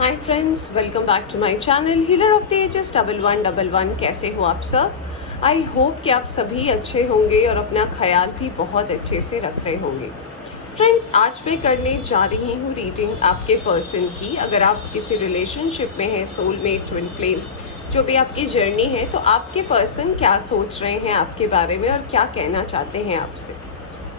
Hi friends, welcome back to my channel healer of the ages 1111। कैसे हो आप सब? आई होप कि आप सभी अच्छे होंगे और अपना ख्याल भी बहुत अच्छे से रख रहे होंगे। फ्रेंड्स, आज मैं करने जा रही हूँ रीडिंग आपके पर्सन की। अगर आप किसी रिलेशनशिप में हैं, सोलमेट, ट्विन फ्लेम, जो भी आपकी जर्नी है, तो आपके पर्सन क्या सोच रहे हैं आपके बारे में और क्या कहना चाहते हैं आपसे।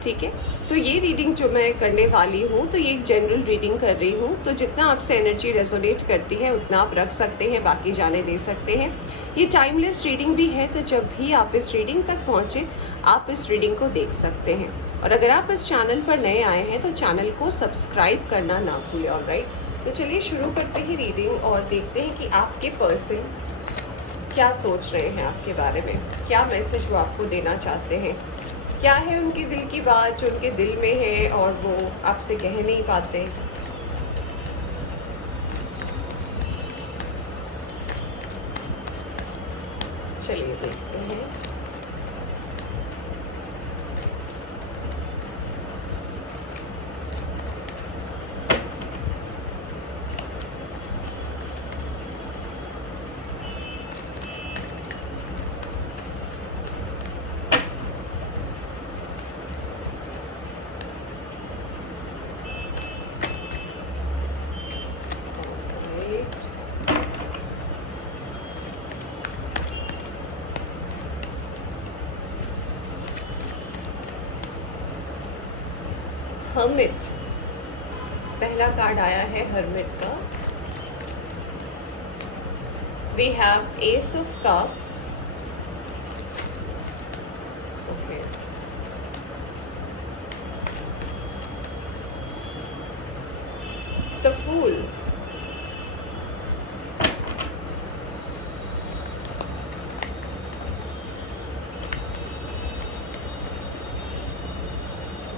ठीक है, तो ये रीडिंग जो मैं करने वाली हूँ, तो ये एक जनरल रीडिंग कर रही हूँ। तो जितना आपसे एनर्जी रेजोनेट करती है उतना आप रख सकते हैं, बाकी जाने दे सकते हैं। ये टाइमलेस रीडिंग भी है, तो जब भी आप इस रीडिंग तक पहुँचे आप इस रीडिंग को देख सकते हैं। और अगर आप इस चैनल पर नए आए हैं तो चैनल को सब्सक्राइब करना ना भूलें। ऑलराइट, तो चलिए शुरू करते हैं रीडिंग और देखते हैं कि आपके पर्सन क्या सोच रहे हैं आपके बारे में, क्या मैसेज वो आपको देना चाहते हैं, क्या है उनके दिल की बात जो उनके दिल में है और वो आपसे कह नहीं पाते। चलिए देखते हैं। हर्मिट, पहला कार्ड आया है हर्मिट का। We have ace of cups. Okay, the fool,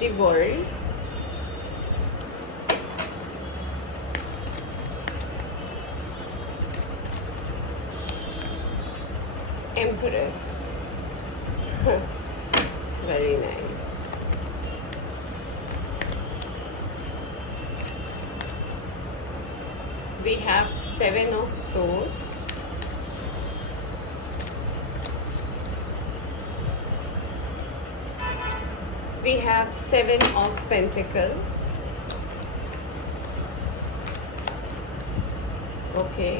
the world, Empress. Very nice. We have Seven of Swords. We have Seven of Pentacles. Okay.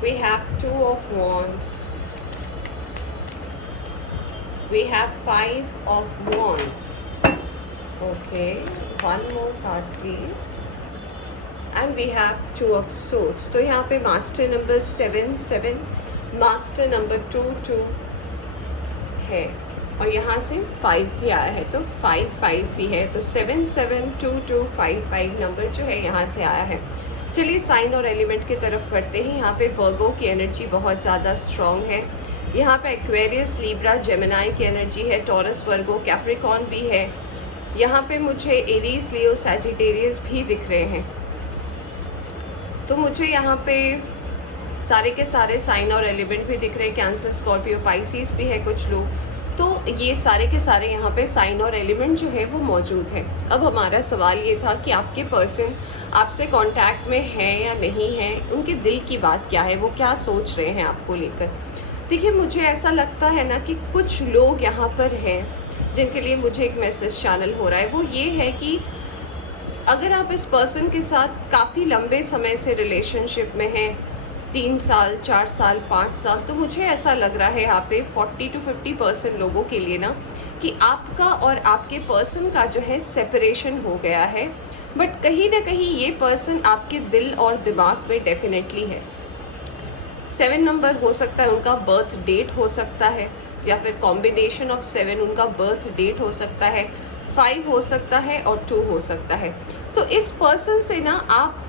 We have Two of Wands. We have Five of Wands. Okay, one more card please. And we have Two of Swords. तो यहाँ पे master number 7 master number 2 है और यहाँ से 5 भी आया है, तो 5 भी है, तो 7 2 2 5 नंबर जो है यहाँ से आया है। चलिए साइन और एलिमेंट की तरफ बढ़ते हैं। यहाँ पे वर्गो की एनर्जी बहुत ज़्यादा स्ट्रॉन्ग है। यहाँ पे एक्वेरियस, लीब्रा, जेमिनाई की एनर्जी है। टॉरस, वर्गो, कैप्रिकॉर्न भी है। यहाँ पे मुझे एरीज, लियो, सैजिटेरियस भी दिख रहे हैं। तो मुझे यहाँ पे सारे के सारे साइन और एलिमेंट भी दिख रहे हैं। कैंसर, स्कॉर्पियो, पाइसिस भी है कुछ लोग। तो ये सारे के सारे यहाँ पे साइन और एलिमेंट जो है वो मौजूद है। अब हमारा सवाल ये था कि आपके पर्सन आपसे कांटेक्ट में है या नहीं है, उनके दिल की बात क्या है, वो क्या सोच रहे हैं आपको लेकर। देखिए, मुझे ऐसा लगता है ना कि कुछ लोग यहाँ पर हैं जिनके लिए मुझे एक मैसेज चैनल हो रहा है। वो ये है कि अगर आप इस पर्सन के साथ काफ़ी लंबे समय से रिलेशनशिप में हैं, 3 साल, 4 साल, 5 साल, तो मुझे ऐसा लग रहा है यहाँ पे 40 to 50% लोगों के लिए ना कि आपका और आपके पर्सन का जो है सेपरेशन हो गया है। बट कहीं ना कहीं ये पर्सन आपके दिल और दिमाग में डेफिनेटली है। 7 नंबर हो सकता है उनका बर्थ डेट हो सकता है, या फिर कॉम्बिनेशन ऑफ 7 उनका बर्थ डेट हो सकता है, 5 हो सकता है और 2 हो सकता है। तो इस पर्सन से ना आप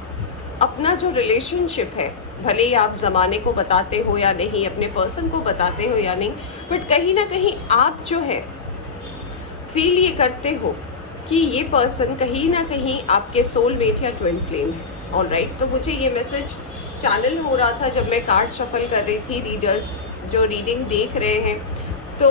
अपना जो रिलेशनशिप है, भले ही आप ज़माने को बताते हो या नहीं, अपने पर्सन को बताते हो या नहीं, बट कहीं ना कहीं आप जो है फील ये करते हो कि ये पर्सन कहीं ना कहीं आपके सोलमेट या ट्विन फ्लेम है। ऑलराइट, तो मुझे ये मैसेज चैनल हो रहा था जब मैं कार्ड शफल कर रही थी। रीडर्स जो रीडिंग देख रहे हैं, तो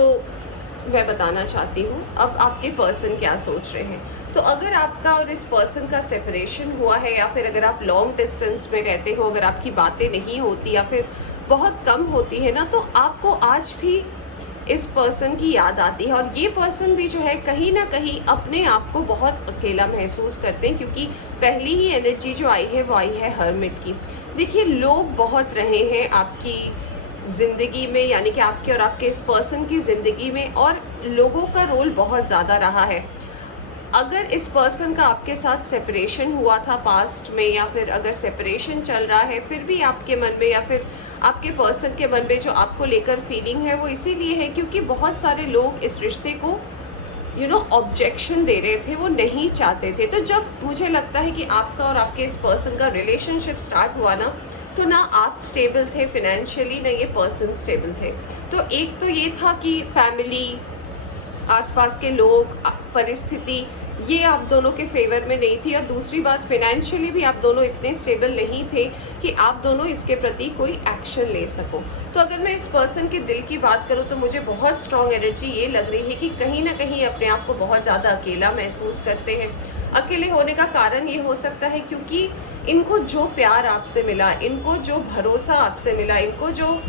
मैं बताना चाहती हूँ अब आपके पर्सन क्या सोच रहे हैं। तो अगर आपका और इस पर्सन का सेपरेशन हुआ है, या फिर अगर आप लॉन्ग डिस्टेंस में रहते हो, अगर आपकी बातें नहीं होती या फिर बहुत कम होती है ना, तो आपको आज भी इस पर्सन की याद आती है। और ये पर्सन भी जो है कहीं ना कहीं अपने आप को बहुत अकेला महसूस करते हैं, क्योंकि पहली ही एनर्जी जो आई है वो आई है हर्मिट की। देखिए, लोग बहुत रहे हैं आपकी ज़िंदगी में, यानी कि आपके और आपके इस पर्सन की ज़िंदगी में, और लोगों का रोल बहुत ज़्यादा रहा है। अगर इस पर्सन का आपके साथ सेपरेशन हुआ था पास्ट में, या फिर अगर सेपरेशन चल रहा है, फिर भी आपके मन में या फिर आपके पर्सन के मन में जो आपको लेकर फीलिंग है वो इसीलिए है क्योंकि बहुत सारे लोग इस रिश्ते को ऑब्जेक्शन दे रहे थे, वो नहीं चाहते थे। तो जब मुझे लगता है कि आपका और आपके इस पर्सन का रिलेशनशिप स्टार्ट हुआ ना, तो ना आप स्टेबल थे फिनेंशियली, ना ये पर्सन स्टेबल थे। तो एक तो ये था कि फैमिली, आसपास के लोग, परिस्थिति, ये आप दोनों के फेवर में नहीं थी। और दूसरी बात, फिनेंशियली भी आप दोनों इतने स्टेबल नहीं थे कि आप दोनों इसके प्रति कोई एक्शन ले सको। तो अगर मैं इस पर्सन के दिल की बात करूँ तो मुझे बहुत स्ट्रॉन्ग एनर्जी ये लग रही है कि कहीं ना कहीं अपने आप को बहुत ज़्यादा अकेला महसूस करते हैं। अकेले होने का कारण ये हो सकता है क्योंकि इनको जो प्यार आपसे मिला, इनको जो भरोसा आपसे मिला, इनको जो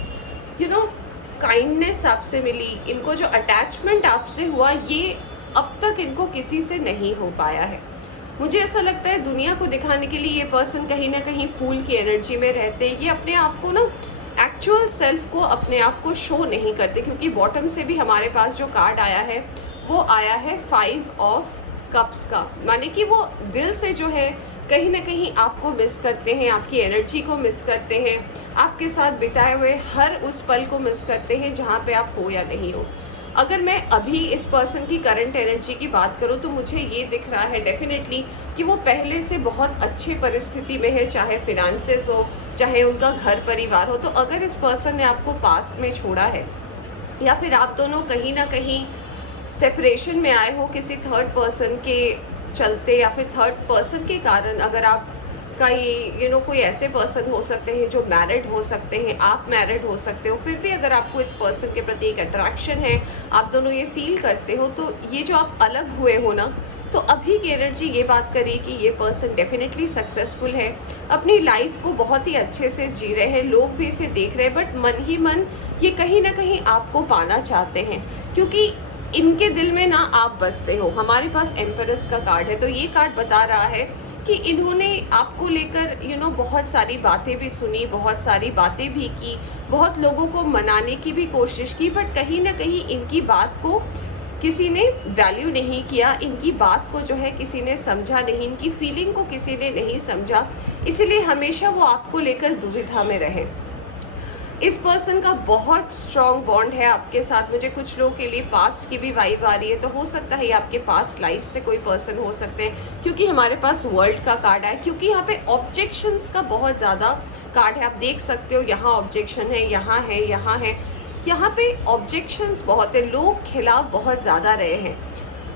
काइंडनेस आपसे मिली, इनको जो अटैचमेंट आपसे हुआ, ये अब तक इनको किसी से नहीं हो पाया है। मुझे ऐसा लगता है दुनिया को दिखाने के लिए ये पर्सन कहीं ना कहीं फूल की एनर्जी में रहते हैं। ये अपने आप को ना, एक्चुअल सेल्फ को, अपने आप को शो नहीं करते, क्योंकि बॉटम से भी हमारे पास जो कार्ड आया है वो आया है 5 ऑफ कप्स का, माने कि वो दिल से जो है कहीं ना कहीं आपको मिस करते हैं, आपकी एनर्जी को मिस करते हैं, आपके साथ बिताए हुए हर उस पल को मिस करते हैं जहाँ पे आप हो या नहीं हो। अगर मैं अभी इस पर्सन की करंट एनर्जी की बात करूँ तो मुझे ये दिख रहा है डेफिनेटली कि वो पहले से बहुत अच्छी परिस्थिति में है, चाहे फिनेंसेस हो, चाहे उनका घर परिवार हो। तो अगर इस पर्सन ने आपको पास्ट में छोड़ा है, या फिर आप दोनों कहीं ना कहीं सेपरेशन में आए हो किसी थर्ड पर्सन के चलते, या फिर थर्ड पर्सन के कारण, अगर आप का ये कोई ऐसे पर्सन हो सकते हैं जो मैरिड हो सकते हैं, आप मैरिड हो सकते हो, फिर भी अगर आपको इस पर्सन के प्रति एक अट्रैक्शन है, आप दोनों ये फील करते हो, तो ये जो आप अलग हुए हो ना, तो अभी की एनर्जी ये बात करी कि ये पर्सन डेफिनेटली सक्सेसफुल है, अपनी लाइफ को बहुत ही अच्छे से जी रहे हैं, लोग भी इसे देख रहे हैं, बट मन ही मन ये कहीं ना कहीं आपको पाना चाहते हैं, क्योंकि इनके दिल में ना आप बसते हो। हमारे पास एम्परेस का कार्ड है, तो ये कार्ड बता रहा है कि इन्होंने आपको लेकर बहुत सारी बातें भी सुनी, बहुत सारी बातें भी की, बहुत लोगों को मनाने की भी कोशिश की, बट कहीं ना कहीं इनकी बात को किसी ने वैल्यू नहीं किया, इनकी बात को जो है किसी ने समझा नहीं, इनकी फीलिंग को किसी ने नहीं समझा, इसलिए हमेशा वो आपको लेकर दुविधा में रहे। इस पर्सन का बहुत स्ट्रॉन्ग बॉन्ड है आपके साथ। मुझे कुछ लोगों के लिए पास्ट की भी वाइब आ रही है, तो हो सकता है ये आपके पास्ट लाइफ से कोई पर्सन हो सकते हैं, क्योंकि हमारे पास वर्ल्ड का कार्ड है, क्योंकि यहाँ पे ऑब्जेक्शंस का बहुत ज़्यादा कार्ड है। आप देख सकते हो यहाँ ऑब्जेक्शन है, यहाँ है, यहाँ है, यहाँ पे ऑब्जेक्शंस बहुत है, लोग खिलाफ बहुत ज़्यादा रहे हैं।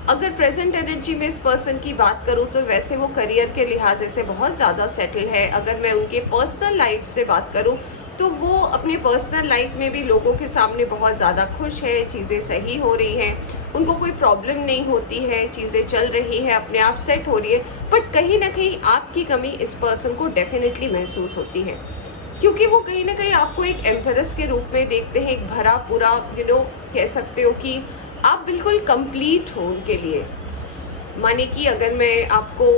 अगर प्रेजेंट एनर्जी में इस पर्सन की बात करूँ तो वैसे वो करियर के लिहाज से बहुत ज़्यादा सेटल है। अगर मैं उनके पर्सनल लाइफ से बात करूँ तो वो अपने पर्सनल लाइफ में भी लोगों के सामने बहुत ज़्यादा खुश है, चीज़ें सही हो रही हैं, उनको कोई प्रॉब्लम नहीं होती है, चीज़ें चल रही है, अपने आप सेट हो रही है। बट कहीं ना कहीं आपकी कमी इस पर्सन को डेफिनेटली महसूस होती है, क्योंकि वो कहीं ना कहीं आपको एक एम्परेस के रूप में देखते हैं, एक भरा पूरा कह सकते हो कि आप बिल्कुल कंप्लीट हो उनके लिए। माने कि अगर मैं आपको,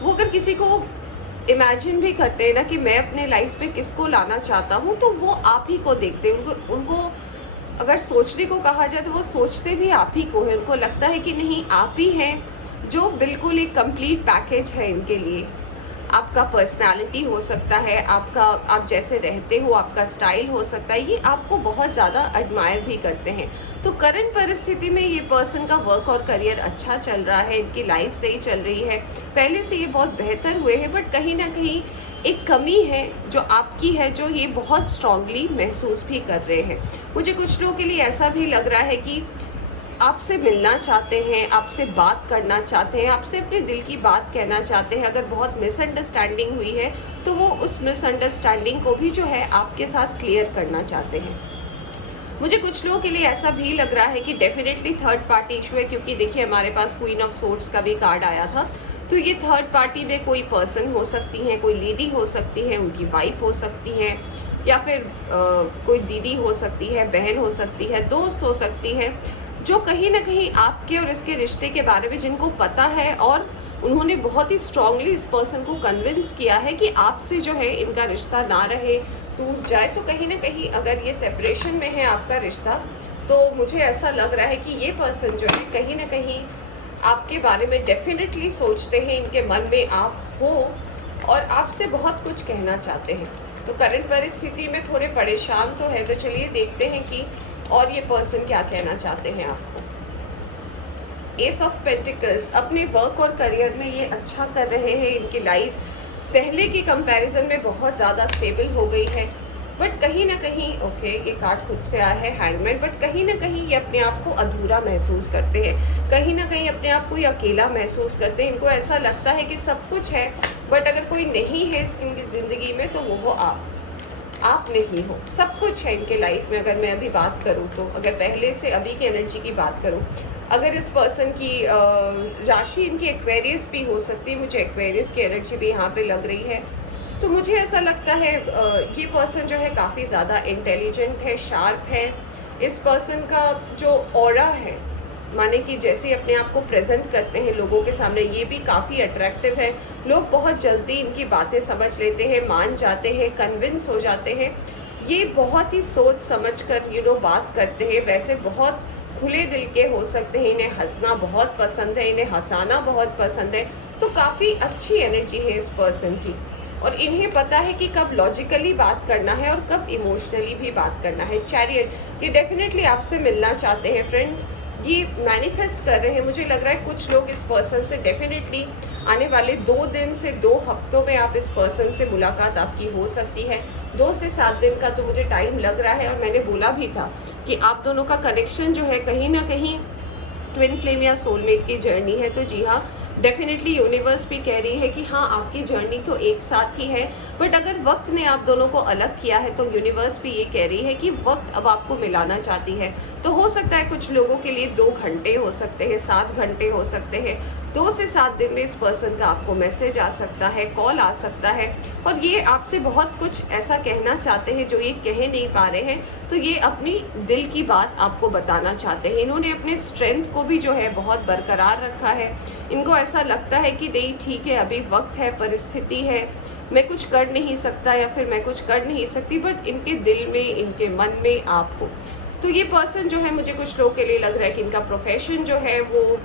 वो अगर किसी को इमेजिन भी करते हैं ना कि मैं अपने लाइफ में किसको लाना चाहता हूँ, तो वो आप ही को देखते हैं। उनको अगर सोचने को कहा जाए तो वो सोचते भी आप ही को है। उनको लगता है कि नहीं, आप ही हैं जो बिल्कुल एक कंप्लीट पैकेज है इनके लिए। आपका पर्सनालिटी हो सकता है, आप जैसे रहते हो, आपका स्टाइल हो सकता है, ये आपको बहुत ज़्यादा एडमायर भी करते हैं। तो करंट परिस्थिति में ये पर्सन का वर्क और करियर अच्छा चल रहा है, इनकी लाइफ सही चल रही है, पहले से ये बहुत बेहतर हुए हैं। बट कहीं ना कहीं एक कमी है जो आपकी है, जो ये बहुत स्ट्रांगली महसूस भी कर रहे हैं। मुझे कुछ लोगों के लिए ऐसा भी लग रहा है कि आपसे मिलना चाहते हैं, आपसे बात करना चाहते हैं, आपसे अपने दिल की बात कहना चाहते हैं। अगर बहुत मिसअंडरस्टैंडिंग हुई है तो वो उस मिसअंडरस्टैंडिंग को भी जो है आपके साथ क्लियर करना चाहते हैं। मुझे कुछ लोगों के लिए ऐसा भी लग रहा है कि डेफिनेटली थर्ड पार्टी इशू है, क्योंकि देखिए हमारे पास क्वीन ऑफ सोर्ड्स का भी कार्ड आया था। तो ये थर्ड पार्टी में कोई पर्सन हो सकती है, कोई लेडी हो सकती है, उनकी वाइफ हो सकती है, या फिर कोई दीदी हो सकती है, बहन हो सकती है, दोस्त हो सकती है, जो कहीं ना कहीं आपके और इसके रिश्ते के बारे में जिनको पता है और उन्होंने बहुत ही स्ट्रांगली इस पर्सन को कन्विंस किया है कि आपसे जो है इनका रिश्ता ना रहे, टूट जाए। तो कहीं ना कहीं अगर ये सेपरेशन में है आपका रिश्ता, तो मुझे ऐसा लग रहा है कि ये पर्सन जो है कहीं ना कहीं आपके बारे में डेफिनेटली सोचते हैं, इनके मन में आप हो और आपसे बहुत कुछ कहना चाहते हैं। तो करंट परिस्थिति में थोड़े परेशान तो है, तो चलिए देखते हैं कि और ये पर्सन क्या कहना चाहते हैं आपको। एस ऑफ पेंटिकल्स, अपने वर्क और करियर में ये अच्छा कर रहे हैं, इनकी लाइफ पहले के कंपैरिजन में बहुत ज़्यादा स्टेबल हो गई है। बट कहीं ना कहीं ये कार्ड खुद से आया है हैंगमैन, बट कहीं ना कहीं ये अपने आप को अधूरा महसूस करते हैं, कहीं ना कहीं अपने आप को ये अकेला महसूस करते हैं। इनको ऐसा लगता है कि सब कुछ है, बट अगर कोई नहीं है इनकी ज़िंदगी में तो वो आप नहीं हो। सब कुछ है इनके लाइफ में। अगर मैं अभी बात करूँ तो, अगर पहले से अभी की एनर्जी की बात करूँ, अगर इस पर्सन की राशि इनकी एक्वेरियस भी हो सकती है, मुझे एक्वेरियस की एनर्जी भी यहाँ पे लग रही है। तो मुझे ऐसा लगता है ये पर्सन जो है काफ़ी ज़्यादा इंटेलिजेंट है, शार्प है। इस पर्सन का जो ऑरा है, माने कि जैसे अपने आप को प्रेजेंट करते हैं लोगों के सामने, ये भी काफ़ी अट्रैक्टिव है। लोग बहुत जल्दी इनकी बातें समझ लेते हैं, मान जाते हैं, कन्विंस हो जाते हैं। ये बहुत ही सोच समझ कर बात करते हैं। वैसे बहुत खुले दिल के हो सकते हैं, इन्हें हंसना बहुत पसंद है, इन्हें हंसाना बहुत पसंद है। तो काफ़ी अच्छी एनर्जी है इस पर्सन की, और इन्हें पता है कि कब लॉजिकली बात करना है और कब इमोशनली भी बात करना है। चैरियट, ये डेफिनेटली आपसे मिलना चाहते हैं फ्रेंड, ये मैनिफेस्ट कर रहे हैं। मुझे लग रहा है कुछ लोग इस पर्सन से डेफिनेटली आने वाले 2 दिन से 2 हफ्तों में आप इस पर्सन से मुलाकात आपकी हो सकती है। 2 से 7 दिन का तो मुझे टाइम लग रहा है, और मैंने बोला भी था कि आप दोनों का कनेक्शन जो है कहीं ना कहीं ट्विन फ्लेम या सोलमेट की जर्नी है। तो जी हाँ, डेफिनेटली यूनिवर्स भी कह रही है कि हाँ, आपकी जर्नी तो एक साथ ही है, बट अगर वक्त ने आप दोनों को अलग किया है तो यूनिवर्स भी ये कह रही है कि वक्त अब आपको मिलाना चाहती है। तो हो सकता है कुछ लोगों के लिए 2 घंटे हो सकते हैं, 7 घंटे हो सकते हैं। 2 से 7 दिन में इस पर्सन का आपको मैसेज आ सकता है, कॉल आ सकता है, और ये आपसे बहुत कुछ ऐसा कहना चाहते हैं जो ये कह नहीं पा रहे हैं। तो ये अपनी दिल की बात आपको बताना चाहते हैं। इन्होंने अपने स्ट्रेंथ को भी जो है बहुत बरकरार रखा है। इनको ऐसा लगता है कि नहीं, ठीक है, अभी वक्त है, परिस्थिति है, मैं कुछ कर नहीं सकता या फिर मैं कुछ कर नहीं सकती, बट इनके दिल में, इनके मन में आप हो। तो ये पर्सन जो है, मुझे कुछ लोगों के लिए लग रहा है कि इनका प्रोफेशन जो है वो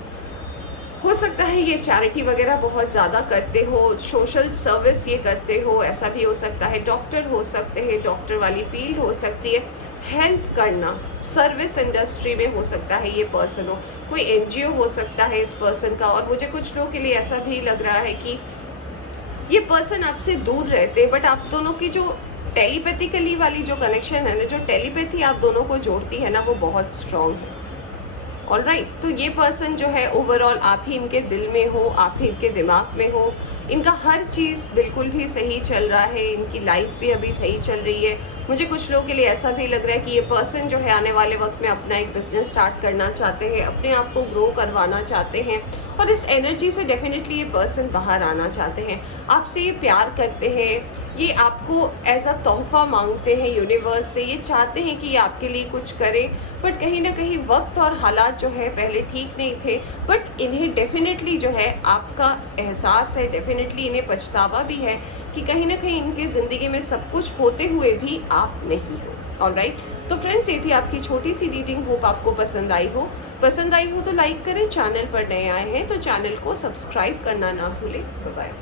हो सकता है ये चैरिटी वगैरह बहुत ज़्यादा करते हो, सोशल सर्विस ये करते हो, ऐसा भी हो सकता है। डॉक्टर हो सकते हैं, डॉक्टर वाली फील्ड हो सकती है, हेल्प करना, सर्विस इंडस्ट्री में हो सकता है ये पर्सन हो, कोई एनजीओ हो सकता है इस पर्सन का। और मुझे कुछ लोगों के लिए ऐसा भी लग रहा है कि ये पर्सन आपसे दूर रहते हैं, बट आप दोनों की जो टेलीपैथिकली वाली जो कनेक्शन है ना, जो टेलीपैथी आप दोनों को जोड़ती है ना, वो बहुत स्ट्रॉन्ग है। ऑलराइट, तो ये पर्सन जो है ओवरऑल आप ही इनके दिल में हो, आप ही इनके दिमाग में हो। इनका हर चीज़ बिल्कुल भी सही चल रहा है, इनकी लाइफ भी अभी सही चल रही है। मुझे कुछ लोगों के लिए ऐसा भी लग रहा है कि ये पर्सन जो है आने वाले वक्त में अपना एक बिजनेस स्टार्ट करना चाहते हैं, अपने आप को ग्रो करवाना चाहते हैं, और इस एनर्जी से डेफिनेटली ये पर्सन बाहर आना चाहते हैं। आपसे ये प्यार करते हैं, ये आपको एज अ तोहफा मांगते हैं यूनिवर्स से, ये चाहते हैं कि ये आपके लिए कुछ करे, बट कहीं ना कहीं वक्त और हालात जो है पहले ठीक नहीं थे। बट इन्हें डेफिनेटली जो है आपका एहसास है, डेफिनेटली इन्हें पछतावा भी है कि कहीं ना कहीं इनकी ज़िंदगी में सब कुछ होते हुए भी आप नहीं हो। ऑलराइट, तो फ्रेंड्स, ये थी आपकी छोटी सी रीडिंग। होप आपको पसंद आई हो। पसंद आई हो तो लाइक करें, चैनल पर नए आए हैं तो चैनल को सब्सक्राइब करना ना भूलें। Bye bye.